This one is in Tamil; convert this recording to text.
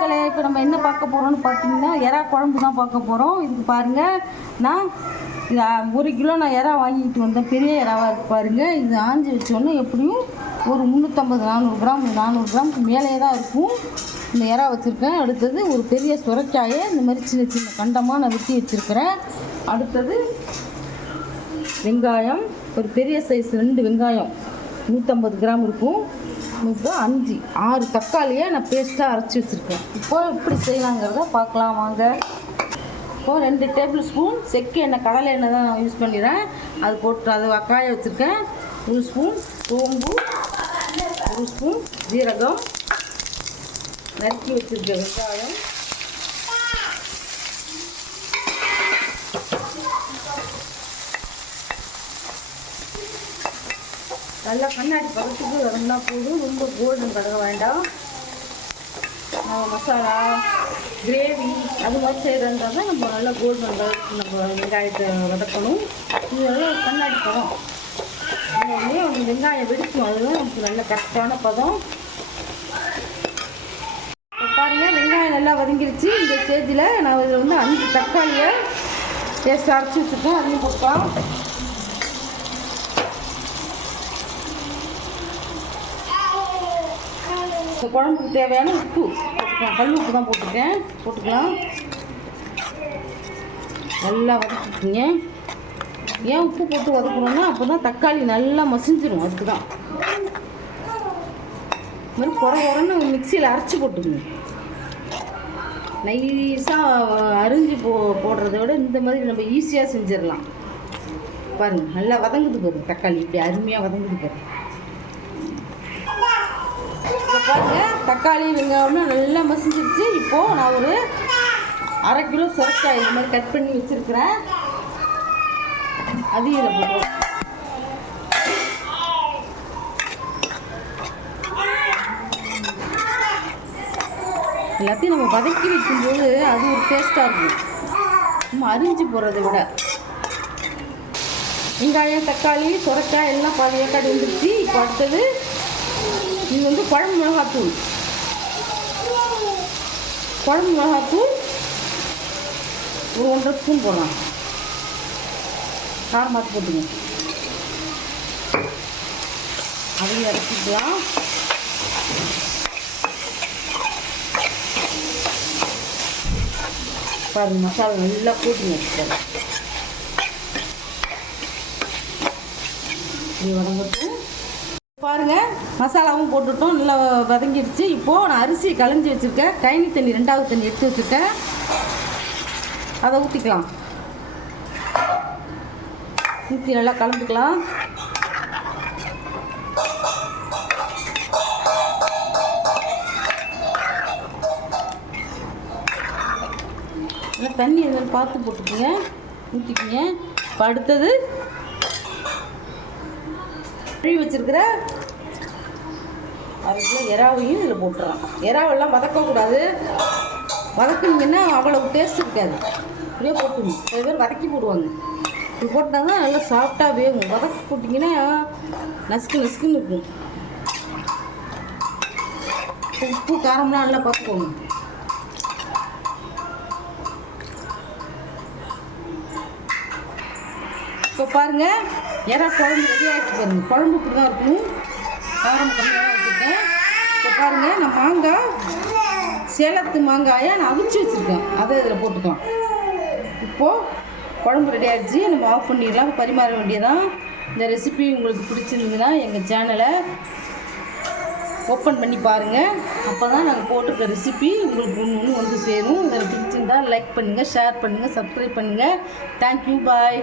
மக்களே, இப்போ நம்ம என்ன பார்க்க போகிறோம்னு பார்த்தீங்கன்னா எறா குழம்பு தான் பார்க்க போகிறோம். இதுக்கு பாருங்கள், நான் இது 1 கிலோ நான் எறா வாங்கிட்டு வந்தேன். பெரிய எறாவாக இருக்குது பாருங்கள். இது ஆஞ்சி வச்சோன்னே எப்படியும் ஒரு 350 400 கிராமுக்கு மேலே தான் இருக்கும். இந்த எறா வச்சுருக்கேன். அடுத்தது ஒரு பெரிய சுரைக்காயை இந்த மாதிரி சின்ன சின்ன கண்டமாக நான் வெட்டி வச்சுருக்கிறேன். அடுத்தது வெங்காயம், ஒரு பெரிய சைஸ் 2 வெங்காயம் 150 கிராம் இருக்கும். இப்போ 5 6 தக்காளியை நான் பேஸ்ட்டாக அரைச்சி வச்சுருக்கேன். இப்போ எப்படி செய்யலாங்கிறத பார்க்கலாம் வாங்க. இப்போது 2 டேபிள் ஸ்பூன் செக்கு எண்ணெய், கடலை எண்ணெய் தான் நான் யூஸ் பண்ணிடுறேன். அது போட்டு அது காய வச்சுருக்கேன். 1 ஸ்பூன் சோம்பு, 1 ஸ்பூன் ஜீரகம், நறுக்கி வச்சுருக்க வெங்காயம், நல்லா கண்ணாடி பக்கத்துக்கு வதங்கினா போதும். ரொம்ப கோல்டன் கலர வேண்டாம். மசாலா கிரேவி அது மாதிரி செய்கிறதுன்றதை நம்ம நல்லா கோல்டன் கலருக்கு நம்ம வெங்காயத்தை வதக்கணும். இது நல்லா கண்ணாடி பதம். உடனே அவங்க வெங்காயம் வெடிக்கும். அதுதான் நமக்கு நல்ல கரெக்டான பதம். பாருங்கள், வெங்காயம் நல்லா வதங்கிருச்சு. இந்த ஸ்டேஜில் நான் இதில் வந்து 5 தக்காளியை பேஸ்ட் அரைச்சி வச்சுருக்கேன். அதையும் போட்டோம். இந்த குழம்புக்கு தேவையான உப்பு போட்டுக்கலாம். கல் உப்பு தான் போட்டுக்கலாம். நல்லா வதக்கிக்கிங்க. ஏன் உப்பு போட்டு வதக்கணும்னா அப்போ தான் தக்காளி நல்லா மசிஞ்சிடும். அதுக்கு தான் இது மாதிரி குறன்னு மிக்சியில் அரைச்சி போட்டுக்கணும். நைஸாக அரிஞ்சு போடுறத விட இந்த மாதிரி நம்ம ஈஸியாக செஞ்சிடலாம். பாருங்கள், நல்லா வதங்குது பாருங்க. தக்காளி இப்படி அருமையாக வதங்குது பாருங்க. இப்போ பாருங்கள், தக்காளி வெங்காயம்லாம் நல்லா மசிஞ்சிருச்சு. இப்போது நான் ஒரு 1/2 கிலோ சுரைக்காய் இந்த மாதிரி கட் பண்ணி வச்சுருக்கிறேன். அதையும் இதில் போட்டுருவோம். எல்லாத்தையும் நம்ம வதக்கி வைக்கும்போது அது ஒரு டேஸ்ட்டாக இருக்கும், நம்ம அரிஞ்சு போடுறதை விட. வெங்காயம், தக்காளி, சுரைக்காய் எல்லாம் பாதியாக்காடு வந்துருச்சு. இப்போ அடுத்தது இது வந்து குழம்பு மிளகாத்தூள் ஒரு 1.5 ஸ்பூன் போடலாம். காரம் பார்த்து போட்டுங்க. அதையும் இறக்கிக்கலாம். பாருங்கள், மசாலா நல்லா கூட்டுங்க. இது வதங்கட்டும். பாருங்கள், மசாலாவும் போட்டுட்டோம். நல்லா வதங்கிடுச்சு. இப்போது நான் அரிசி களைஞ்சி வச்சுருக்கேன். கைனி தண்ணி 2வது தண்ணி எடுத்து வச்சுருக்கேன். அதை ஊற்றிக்கலாம். ஊற்றி நல்லா கலந்துக்கலாம். நல்லா தண்ணி எதுவும் பார்த்து போட்டுக்கோங்க, ஊற்றிக்கிங்க. இப்போ அடுத்தது கழுவி வச்சுருக்கிற 1/2 கிலோ எறாவையும் இதில் போட்டுறோம். எறாவெல்லாம் வதக்கக்கூடாது. வதக்குனீங்கன்னா அவ்வளோ டேஸ்ட் இருக்காது. அப்படியே போட்டுக்கணும். சில பேர் வதக்கி போடுவாங்க. இப்படி போட்டால் தான் நல்லா சாஃப்டாக வேகும். வதக்கி போட்டிங்கன்னா நசுக்குன்னு இருக்கும். உப்பு காரம்லாம் நல்லா பார்த்துக்கோங்க. இப்போ பாருங்கள், எறா குழம்பு ரெடி ஆகிடுச்சு பாருங்கள். குழம்பு இப்படி தான் இருக்கணும். காரம் கம்மியாக தான் வச்சுருக்கேன். இப்போ பாருங்கள், நான் மாங்காய், சேலத்து மாங்காயை நான் அவிச்சு வச்சுருக்கேன். அதை இதில் போட்டுக்கலாம். இப்போது குழம்பு ரெடி ஆகிடுச்சு. நம்ம ஆஃப் பண்ணிடலாம். பரிமாற வேண்டியதான். இந்த ரெசிபி உங்களுக்கு பிடிச்சிருந்ததுன்னா எங்கள் சேனலை ஓப்பன் பண்ணி பாருங்கள். அப்போ தான் நாங்கள் போட்டிருக்க ரெசிபி உங்களுக்கு ஒன்று வந்து சேரும். இதில் பிடிச்சிருந்தால் லைக் பண்ணுங்கள், ஷேர் பண்ணுங்கள், சப்ஸ்கிரைப் பண்ணுங்கள். தேங்க்யூ, பாய்.